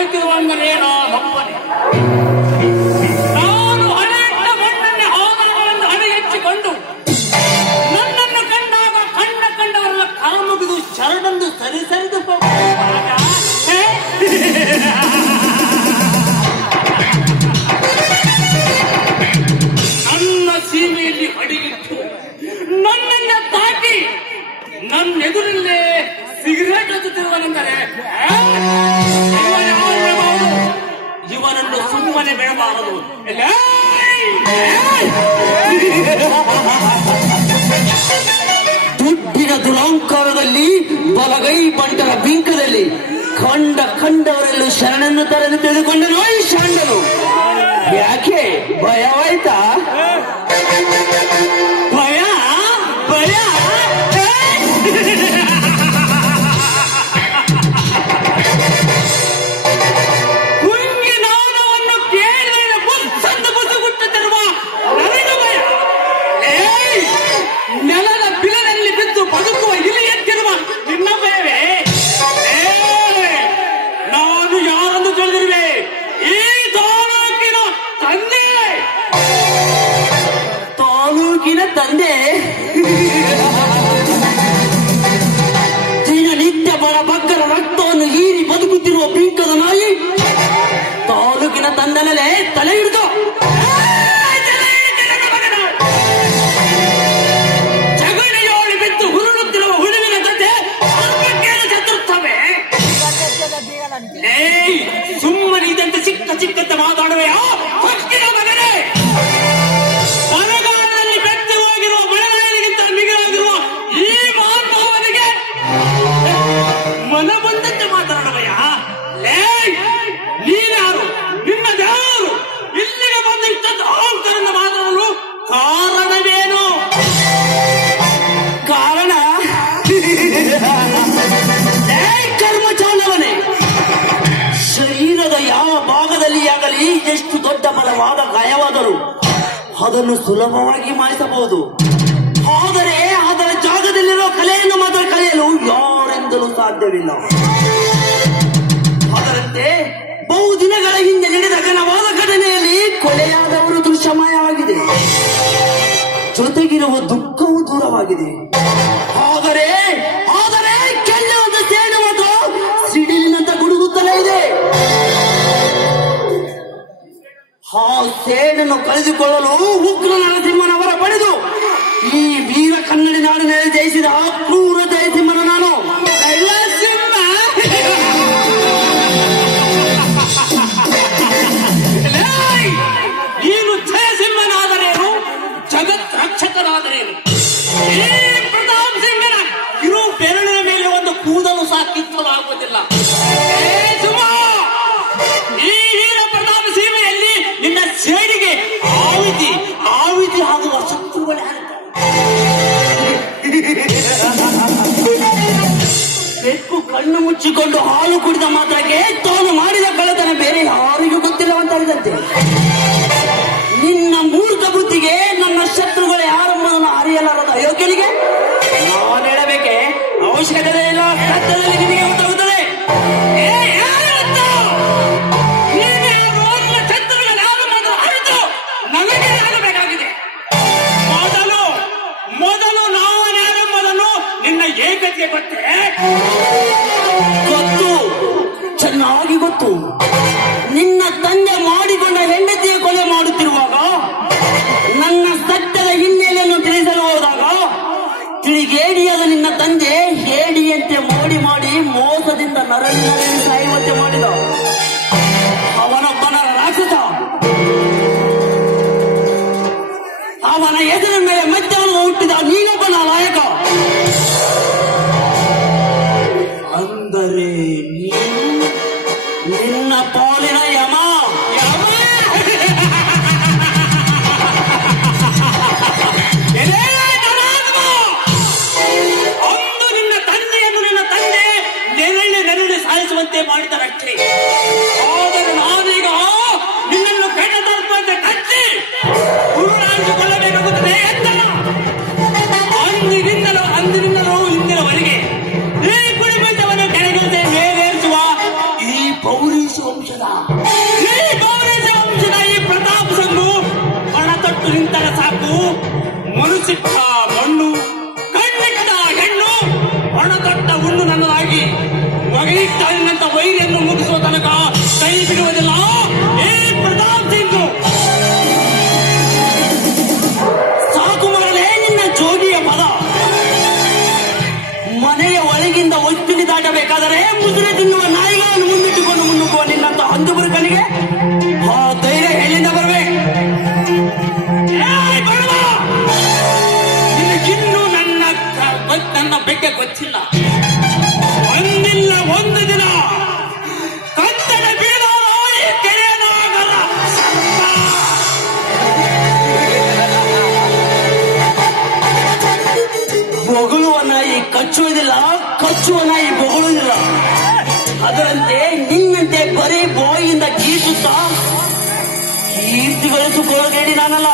ಹೇಳ್ತೀವಿ ಅಂದ್ರೆ ಏನೋ ಒಪ್ಪನೆ ನಾನು ಹಳೆಯಟ್ಟ ಮಣ್ಣನ್ನೇ ಹೋದರುಗಳನ್ನು ಹಣೆ ಹೆಚ್ಚಿಕೊಂಡು ಶರಣಂದು ಸರಿದು ನನ್ನ ಸೀಮೆಯಲ್ಲಿ ಅಡಿಗಿತ್ತು ನನ್ನನ್ನ ತಾಕಿ ನನ್ನ ಎದುರಲ್ಲೇ ಸಿಗರೇಟ್ ಹಚ್ಚುತ್ತಿರುವನೆಂದರೆ ದುಡ್ಡಿನ ದುರಾಂಕಾರದಲ್ಲಿ ಬಲಗೈ ಬಂಟರ ಬಿಂಕದಲ್ಲಿ ಕಂಡ ಕಂಡವರೆಲ್ಲೂ ಶರಣನ್ನು ತರಲು ತಿಳಿದುಕೊಂಡರು ಶಾಂಡನು ಯಾಕೆ? ಭಯವಾಯ್ತಾ ತಂದೆ ದಿನನಿತ್ಯ ಬರ ಬಗ್ಗರ ರಕ್ತವನ್ನು ಹೀರಿ ಬದುಕುತ್ತಿರುವ ಪಿಂಕದ ನಾಯಿ. ತಾಲೂಕಿನ ತಂದನಲೆ ತಲೆ ಹಿಡಿದು. ಜಗಣಿಯೋಳಿ ಬಿದ್ದು ಹುರುಳುತ್ತಿರುವ ಹುಳುವಿನ ಜೊತೆ ಚತುರ್ಥವೇ. ಸುಮ್ಮನೆ ಇದಂತೆ ಚಿಕ್ಕ ಚಿಕ್ಕಂತ ಮಾತಾಡುವೆಯಾ? ಶರೀರದ ಯಾವ ಭಾಗದಲ್ಲಿ ಆಗಲಿ ಎಷ್ಟು ದೊಡ್ಡ ಬಲವಾದ ಗಾಯವಾದರೂ ಅದನ್ನು ಸುಲಭವಾಗಿ ಮಾಯಿಸಬಹುದು. ಆದರೆ ಅದರ ಜಾಗದಲ್ಲಿರುವ ಕಲೆಯನ್ನು ಮಾತ್ರ ಕಲಿಯಲು ಯಾರೆಂದಲೂ ಸಾಧ್ಯವಿಲ್ಲ. ಅದರಂತೆ ಬಹುದಿನಗಳ ಹಿಂದೆ ನಡೆದ ಘನವಾದ ಘಟನೆಯಲ್ಲಿ ಕೊಲೆಯಾದವರು ದೃಶ್ಯಮಯವಾಗಿದೆ. ಜೊತೆಗಿರುವ ದುಃಖವೂ ದೂರವಾಗಿದೆ. ಆದರೆ ಸೇಡನ್ನು ಕಳೆದುಕೊಳ್ಳಲು ಉಗ್ರ ನರಸಿಂಹನವರ ಪಡೆದು ಈ ವೀರ ಕನ್ನಡಿ ನಾಡಿನಲ್ಲಿ ಜಯಿಸಿದ ಆ ಕ್ರೂರ ಜಯಸಿಂಹನ ನಾನು. ಕಣ್ಣು ಮುಚ್ಚಿಕೊಂಡು ಹಾಲು ಕುಡಿದ ಮಾತ್ರಕ್ಕೆ ತಾನು ಮಾಡಿದ ಕಳ್ಳತನ ಬೇರೆ ಯಾರಿಗೂ ಗೊತ್ತಿಲ್ಲ ಅಂತ ಹೇಳಿದಂತೆ ನಿನ್ನ ಮೂರ್ಖ ಬುದ್ಧಿಗೆ ನಮ್ಮ ಶತ್ರುಗಳು ಯಾರೆಂಬುದನ್ನು ಅರಿಯಲಾರದ ಅಯೋಗ್ಯನಿಗೆ? ನಾನು ಹೇಳಬೇಕೆ ಅವಶ್ಯಕತೆ ಇಲ್ಲ ಸತ್ಯದಲ್ಲಿ ನಿಮಗೆ ಗೊತ್ತಾಗುತ್ತದೆ ಮೊದಲು ಮೊದಲು ಮೊದಲು ನಾವನ್ಯಾರೆಂಬುದನ್ನು ನಿನ್ನ ಏಕತೆಗೆ ಗೊತ್ತು ನಿನ್ನ ತಂದೆ ಮಾಡಿಕೊಂಡ ಹೆಂಡತಿಯ ಕೊಲೆ ಮಾಡುತ್ತಿರುವಾಗ, ನನ್ನ ಸತ್ಯದ ಹಿನ್ನೆಲೆಯನ್ನು ತಿಳಿಸಲು ಹೋದಾಗ, ತಿಳಿಗೇಡಿಯಾದ ನಿನ್ನ ತಂದೆ ಹೇಡಿಯಂತೆ ಮೋಡಿ ಮಾಡಿ ಮೋಸದಿಂದ ನರಳಿ ಸಾಯುವಂತೆ ಮಾಡಿದ. ಅವನೊಬ್ಬನ ರಾಕ್ಷಸ. ಅವನ ಎದುರ ಮೇಲೆ ಮಧ್ಯವನ್ನು ಹುಟ್ಟಿದ ನೀನೊಬ್ಬನ ನಾಯಕ. ಪೌರೀಶ ವಂಶದ ಈ ಪೌರೀಶ ವಂಶದ ಈ ಪ್ರತಾಪ್ ಸಂಘು ಹಣ ತೊಟ್ಟು ನಿಂತರೆ ಸಾಕು ಮನುಸಿಟ್ಟ ಮಣ್ಣು ನನ್ನ ಬಗ್ಗೆ ಗೊತ್ತಿಲ್ಲ. ಒಂದಿಲ್ಲ ಒಂದು ದಿನ. ಬೊಗಳುವ ನಾಯಿ ಕಚ್ಚುವುದಿಲ್ಲ ಕಚ್ಚುವ ನಾಯಿ ಬೊಗಳುವುದಿಲ್ಲ. ಅದರಂತೆ ನಿನ್ನಂತೆ ಬರೀ ಬಾಯಿಯಿಂದ ಗೀಸುತ್ತಾ ಕೀರ್ತಿ ಗಳಿಸಿಕೊಳ್ಳಬೇಡಿ ನಾನಲ್ಲ.